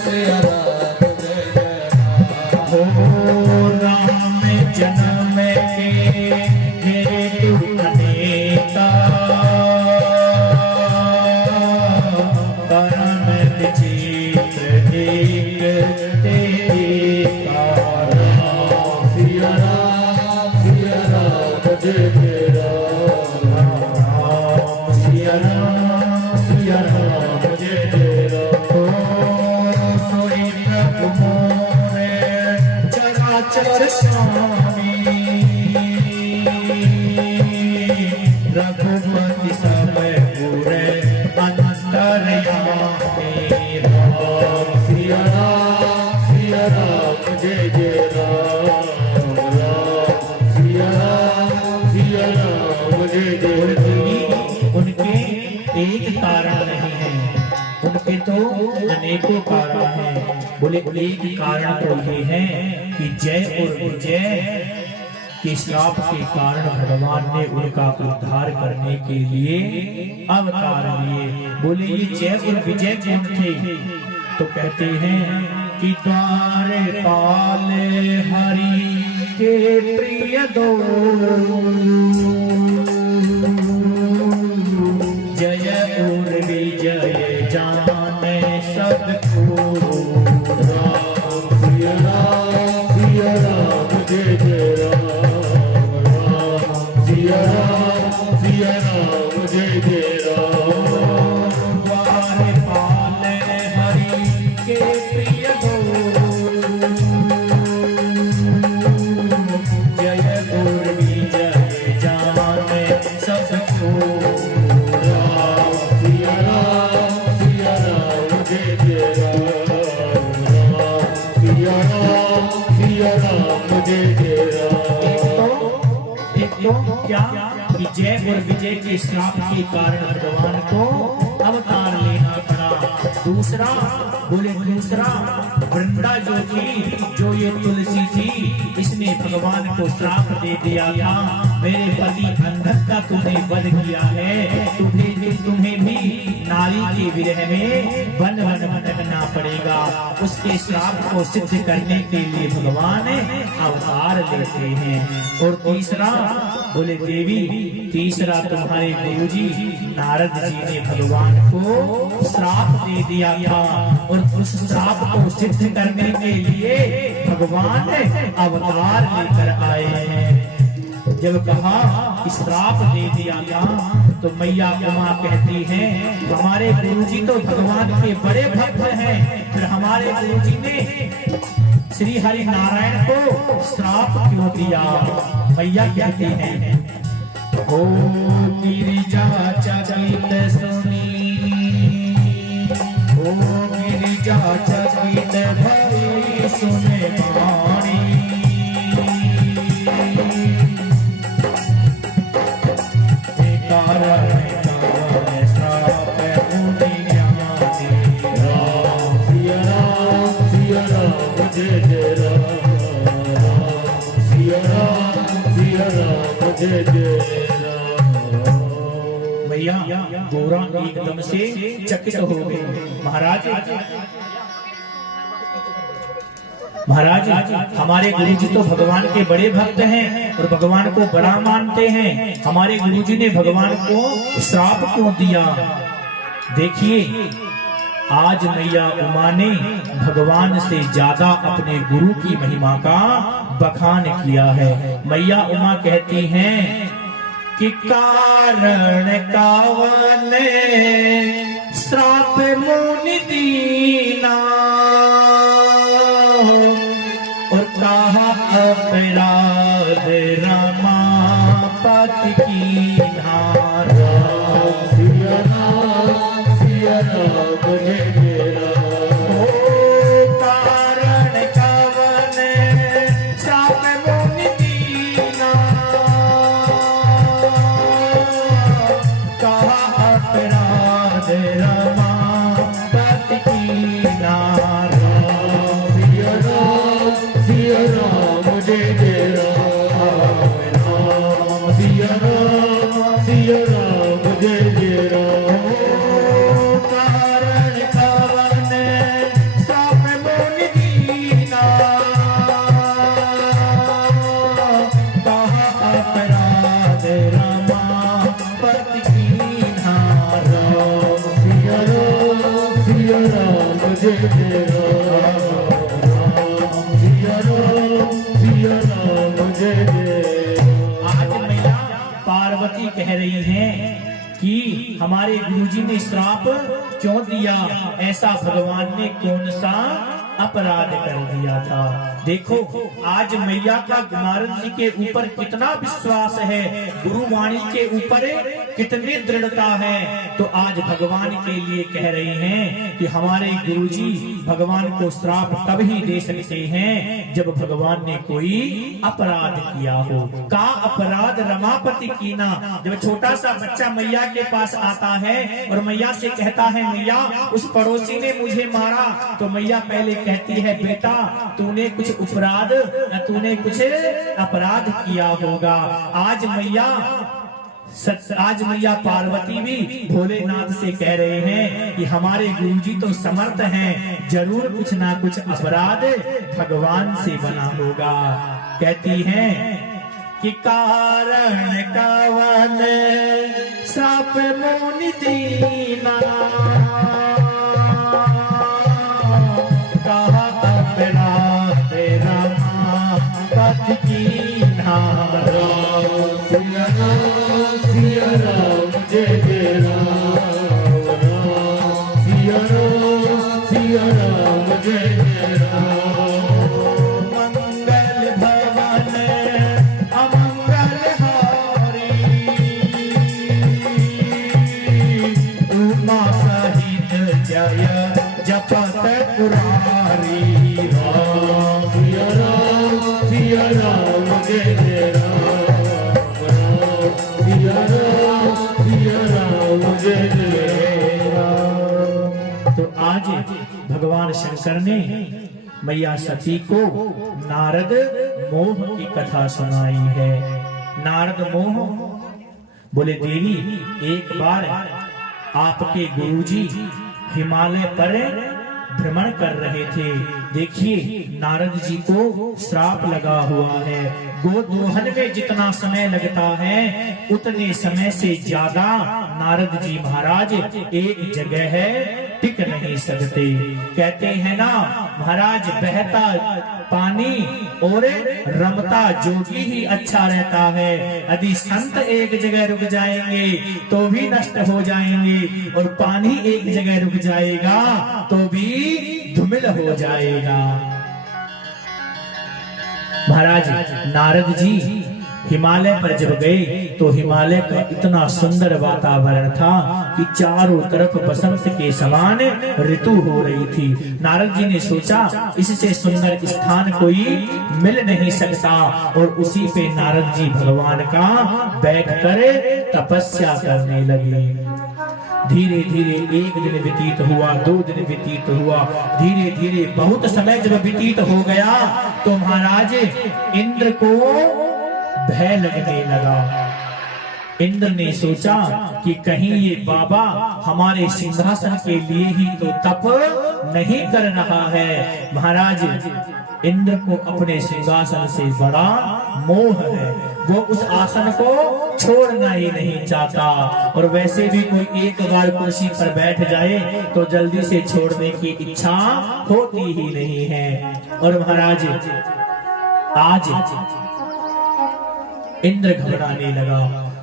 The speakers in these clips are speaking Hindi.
सिया राम जय जय राम। हो राम जन्म के हेतु अनेका परम विचित्र एक तेरे कारण। सिया राम जय जय राम। सिया राम जय जय राम। सोई प्रभु मोरे चराचर स्वामी रघुपति समय पूरे अंतर्यामी। राम सिया राम जय जय राम। राम सिया राम जय जय राम। उनके एक कारण नहीं है, उनके तो अनेकों कारण हैं। बोले एक कारण तो ये है कि जय और विजय के श्राप के कारण भगवान ने उनका उद्धार करने के लिए अवतार लिए। बोले ये जय और विजय कौन थे? तो कहते हैं कि द्वारपाल हरि के प्रिय दो जय और विजय जाने सबको। राम सिया राम जय जय राम। राम सिया राम जय जय राम। द्वारपाल हरि के प्रिय दो जय और विजय जाने सबको। क्या कि जय और विजय के श्राप के कारण भगवान को अवतार लेना पड़ा। दूसरा बोले दूसरा वृंदा जो थी, जो ये तुलसी थी, इसने भगवान को श्राप दे दिया था, मेरे पति अंधक का तूने वध किया है, तुम्हें भी नारी के विरह में वन वन भटकना पड़ेगा। उसके श्राप को सिद्ध करने के लिए भगवान अवतार लेते हैं। और तीसरा बोले देवी, तीसरा तुम्हारे गुरुजी नारद जी ने भगवान को श्राप दे दिया था, और उस श्राप को सिद्ध करने के लिए भगवान अवतार लेकर आए हैं। जब कहा कि श्राप दे दिया था, तो मैया उमा कहती है हमारे गुरुजी तो भगवान के बड़े भक्त हैं, फिर हमारे गुरुजी ने श्री हरि नारायण को श्राप क्यों दिया? मैया कहती है ओ गिरिजा चकित सुनी, ओ गिरिजा चकित भई सुने वाणी। कारण कारण श्राप मुनि ज्ञानी। राम सिया राम जय जय राम। राम सिया राम जय जय राम। भैया गोरा एकदम से चकित हो गए। महाराज हमारे गुरुजी तो भगवान के बड़े भक्त हैं और भगवान को बड़ा मानते हैं, हमारे गुरुजी ने भगवान को श्राप क्यों दिया? देखिए आज मैया उमा ने भगवान से ज्यादा अपने गुरु की महिमा का बखान किया है। मैया उमा कहती हैं कि कारण कावन श्राप मुनि दीना, और कहा अपराध रमापति की धारा। सिया राम जय जय राम। कारण कवन श्राप मुनि दीना, कहा अपराध रमापति की नारा। सिया राम जय जय राम। सिया राम जय जय राम, सिया राम जय जय। आज मैया पार्वती कह रही हैं कि हमारे गुरुजी ने श्राप क्यों दिया, ऐसा भगवान ने कौन सा अपराध कर दिया था। देखो आज मैया का नारद जी के ऊपर कितना विश्वास है, गुरुवाणी के ऊपर कितनी दृढ़ता है। तो आज भगवान के लिए कह रही हैं कि हमारे गुरुजी भगवान को श्राप तब ही दे सकते हैं जब भगवान ने कोई अपराध किया हो। का अपराध रमापति कीना। जब छोटा सा बच्चा मैया के पास आता है और मैया से कहता है मैया उस पड़ोसी ने मुझे मारा, तो मैया पहले कहती है बेटा तूने कुछ अपराध या तूने कुछ अपराध किया होगा। आज मैया पार्वती भी भोलेनाथ से कह रहे हैं कि हमारे गुरुजी तो समर्थ हैं, जरूर कुछ ना कुछ अपराध भगवान से बना होगा। कहती हैं कि कारण कवन श्राप मुनि दीना, कहा अपराध रमापति कीना। सिया राम जय जय राम, सिया राम जय जय राम। मंगल भवन अमंगल हारी, उमा सहित जय जपत पुरारी। सिया राम जय जय राम, सिया राम जय जय राम। तो आज भगवान शंकर ने मैया सती को नारद मोह की कथा सुनाई है। नारद मोह बोले देवी एक बार आपके गुरुजी हिमालय पर भ्रमण कर रहे थे, देखिए नारद जी को श्राप लगा हुआ है। गोदोहन में जितना समय लगता है उतने समय से ज्यादा नारद जी महाराज एक जगह है टिक नहीं सकते। कहते हैं ना महाराज बहता पानी और रमता जोगी ही अच्छा रहता है। यदि संत एक जगह रुक जाएंगे तो भी नष्ट हो जाएंगे, और पानी एक जगह रुक जाएगा तो भी धूमिल हो जाएगा। महाराज नारद जी हिमालय पर जब गए तो हिमालय का इतना सुंदर वातावरण था कि चारों तरफ बसंत के समान ऋतु हो रही थी। नारद जी ने सोचा इससे सुंदर स्थान कोई मिल नहीं सकता, और उसी पे नारद जी भगवान का बैठकर तपस्या करने लगे। धीरे धीरे एक दिन व्यतीत हुआ, 2 दिन व्यतीत हुआ, धीरे धीरे बहुत समय जब व्यतीत हो गया तो महाराज इंद्र को भय लगने लगा। इंद्र ने सोचा कि कहीं ये बाबा हमारे सिंहासन के लिए ही तो तप नहीं कर रहा है। महाराज इंद्र को अपने सिंहासन से बड़ा मोह है, वो उस आसन को छोड़ना ही नहीं चाहता, और वैसे भी कोई एक बार कुर्सी पर बैठ जाए तो जल्दी से छोड़ने की इच्छा होती ही नहीं है। और महाराज आज इंद्र घबराने लगा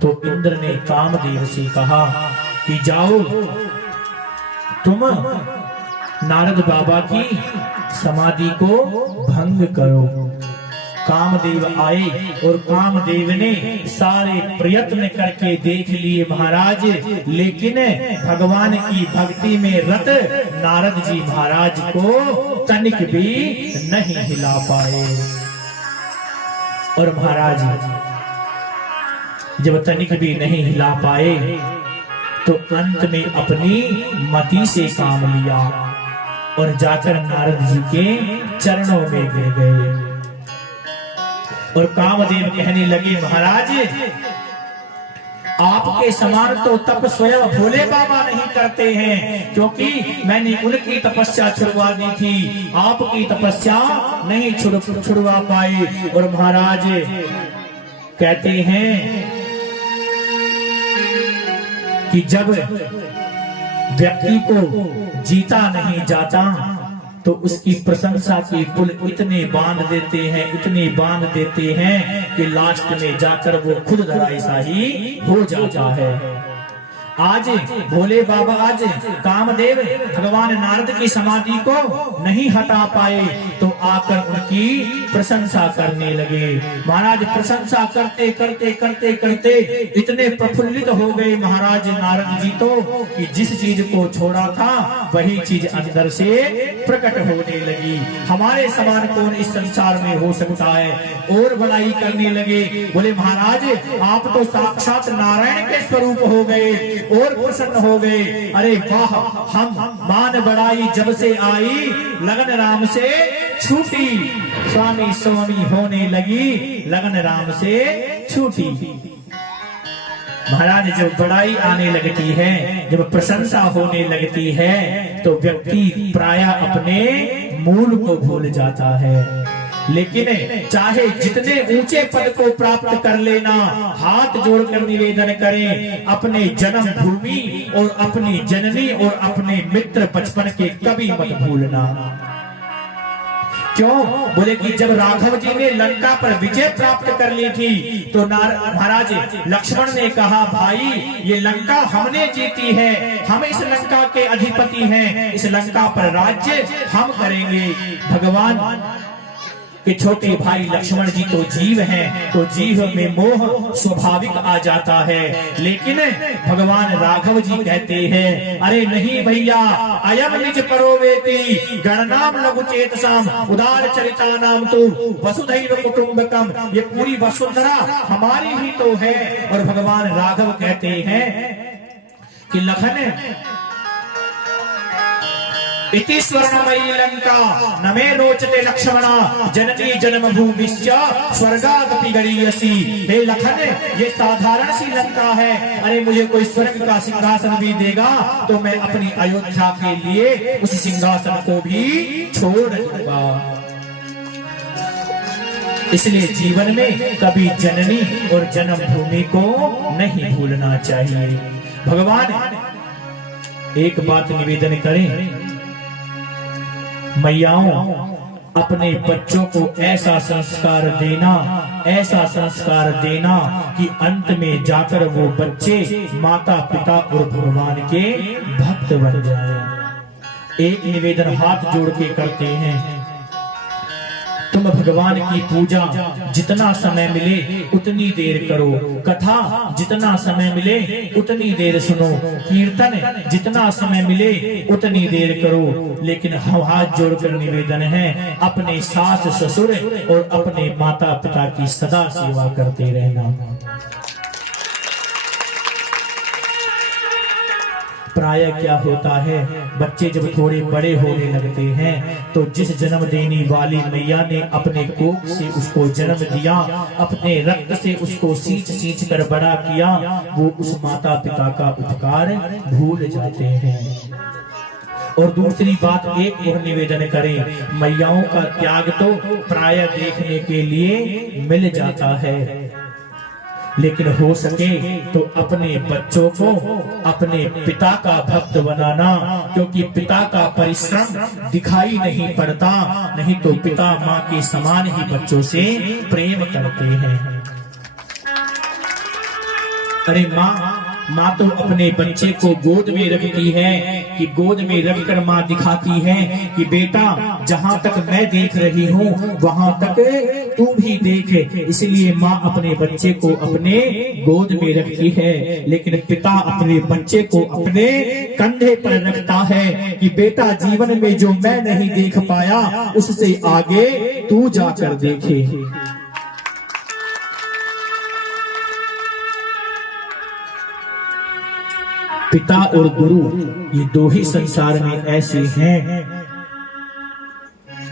तो इंद्र ने कामदेव से कहा कि जाओ तुम नारद बाबा की समाधि को भंग करो। कामदेव आए और कामदेव ने सारे प्रयत्न करके देख लिए महाराज, लेकिन भगवान की भक्ति में रत नारद जी महाराज को तनिक भी नहीं हिला पाए। और महाराज जब तनिक भी नहीं हिला पाए तो अंत में अपनी मति से काम लिया और जाकर नारद जी के चरणों में गिर गए। और कामदेव कहने लगे महाराज आपके समान तो तप स्वयं भोले बाबा नहीं करते हैं, क्योंकि मैंने उनकी तपस्या छुड़वा दी थी, आपकी तपस्या नहीं छुड़वा पाए। और महाराज कहते हैं कि जब व्यक्ति को जीता नहीं जाता तो उसकी प्रशंसा के पुल इतने बांध देते हैं, इतने बांध देते हैं कि लास्ट में जाकर वो खुद धराशायी हो जाता है। आज भोले बाबा आज कामदेव भगवान नारद की समाधि को नहीं हटा पाए तो आकर उनकी प्रशंसा करने लगे। महाराज प्रशंसा करते करते करते करते इतने प्रफुल्लित हो गए महाराज नारद जी तो कि जिस चीज को छोड़ा था वही चीज अंदर से प्रकट होने लगी। हमारे समान कौन इस संसार में हो सकता है। और भलाई करने लगे, बोले महाराज आप तो साक्षात नारायण के स्वरूप हो गए और प्रसन्न हो गए। अरे वाह, हम मान बढ़ाई जब से आई लगन राम से छूटी, स्वामी स्वामी होने लगी लगन राम से छूटी। महाराज जब बड़ाई आने लगती है, जब प्रशंसा होने लगती है तो व्यक्ति प्रायः अपने मूल को भूल जाता है। लेकिन चाहे जितने ऊंचे पद को प्राप्त कर लेना, हाथ जोड़कर निवेदन करें अपने जन्म भूमि और अपनी जननी और अपने मित्र बचपन के कभी मत भूलना। क्यों? बोले कि जब राघव जी ने लंका पर विजय प्राप्त कर ली थी तो महाराज लक्ष्मण ने कहा भाई ये लंका हमने जीती है, हम इस लंका के अधिपति हैं, इस लंका पर राज्य हम करेंगे। भगवान कि छोटे भाई लक्ष्मण जी तो जीव हैं, तो जीव में मोह स्वाभाविक आ जाता है। लेकिन भगवान राघव जी कहते हैं अरे नहीं भैया, अयम निज परोवेति गणनाम लघु चेतसाम उदार चरिता नाम तो वसुधैव कुटुंबकम, ये पूरी वसुंधरा हमारी ही तो है। और भगवान राघव कहते हैं कि लखन इति स्वर्णमयी लंका न मे रोचते लक्ष्मणा जननी जन्मभूमिश्च स्वर्गादपि गरीयसी। हे लखन ये साधारण सी लंका है, अरे मुझे कोई स्वर्ग का सिंहासन भी देगा तो मैं अपनी अयोध्या के लिए उस सिंहासन को भी छोड़ दूंगा। इसलिए जीवन में कभी जननी और जन्मभूमि को नहीं भूलना चाहिए। भगवान एक बात निवेदन करें, मैयाओं अपने बच्चों को ऐसा संस्कार देना, ऐसा संस्कार देना कि अंत में जाकर वो बच्चे माता पिता और भगवान के भक्त बन जाएं। एक निवेदन हाथ जोड़ के करते हैं, तुम भगवान की पूजा जितना समय मिले उतनी देर करो, कथा जितना समय मिले उतनी देर सुनो, कीर्तन जितना समय मिले उतनी देर करो। लेकिन हम हाथ जोड़कर निवेदन है अपने सास ससुर और अपने माता पिता की सदा सेवा करते रहना। प्रायः क्या होता है, बच्चे जब थोड़े बड़े होने लगते हैं तो जिस जन्म देने वाली मैया ने अपने कोख से उसको जन्म दिया, अपने रक्त से उसको सींच सींच कर बड़ा किया, वो उस माता पिता का उपकार भूल जाते हैं। और दूसरी बात एक और निवेदन करें, मैयाओं का त्याग तो प्रायः देखने के लिए मिल जाता है, लेकिन हो सके तो अपने बच्चों को अपने पिता का भक्त बनाना, क्योंकि पिता का परिश्रम दिखाई नहीं पड़ता, नहीं तो पिता माँ के समान ही बच्चों से प्रेम करते हैं। अरे माँ तो अपने बच्चे को गोद में रखती है कि गोद में रखकर माँ दिखाती है कि बेटा जहाँ तक मैं देख रही हूँ वहाँ तक तू भी देख। इसलिए माँ अपने बच्चे को अपने गोद में रखती है, लेकिन पिता अपने बच्चे को अपने कंधे पर रखता है कि बेटा जीवन में जो मैं नहीं देख पाया उससे आगे तू जाकर देखे। पिता और गुरु ये दो ही संसार में ऐसे हैं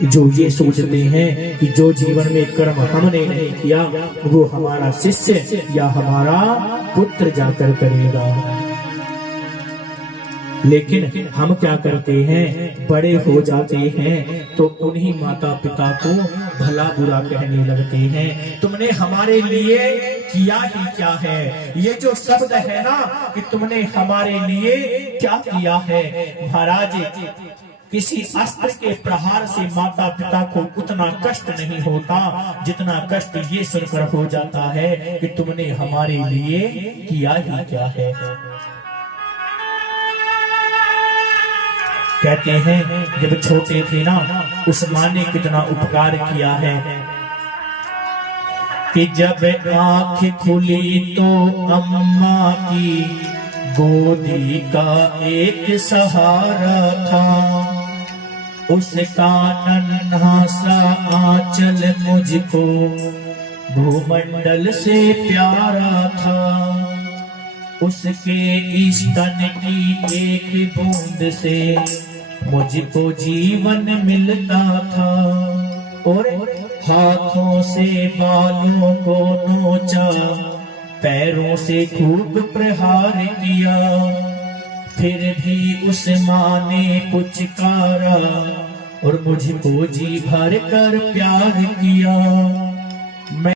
जो ये सोचते हैं कि जो जीवन में कर्म हमने नहीं किया वो हमारा शिष्य या हमारा पुत्र जाकर करेगा। लेकिन हम क्या करते हैं, बड़े हो जाते हैं तो उन्हीं माता पिता को भला बुरा कहने लगते हैं। तुमने हमारे लिए किया ही क्या है, ये जो शब्द है ना कि तुमने हमारे लिए क्या किया है। महाराज, किसी अस्त्र के प्रहार से माता पिता को उतना कष्ट नहीं होता जितना कष्ट ये सुनकर हो जाता है कि तुमने हमारे लिए किया ही क्या है। कहते हैं जब छोटे थे ना, उस माँ ने कितना उपकार किया है कि जब आंख खुली तो अम्मा की गोदी का एक सहारा था, उसका नन्हा सा आंचल मुझको भूमंडल से प्यारा था, उसके स्तन की एक बूंद से मुझको जीवन मिलता था, और हाथों से बालों को नोचा, पैरों से खूब प्रहार किया, फिर भी उस माँ ने पुचकारा और मुझको जी भर कर प्यार किया।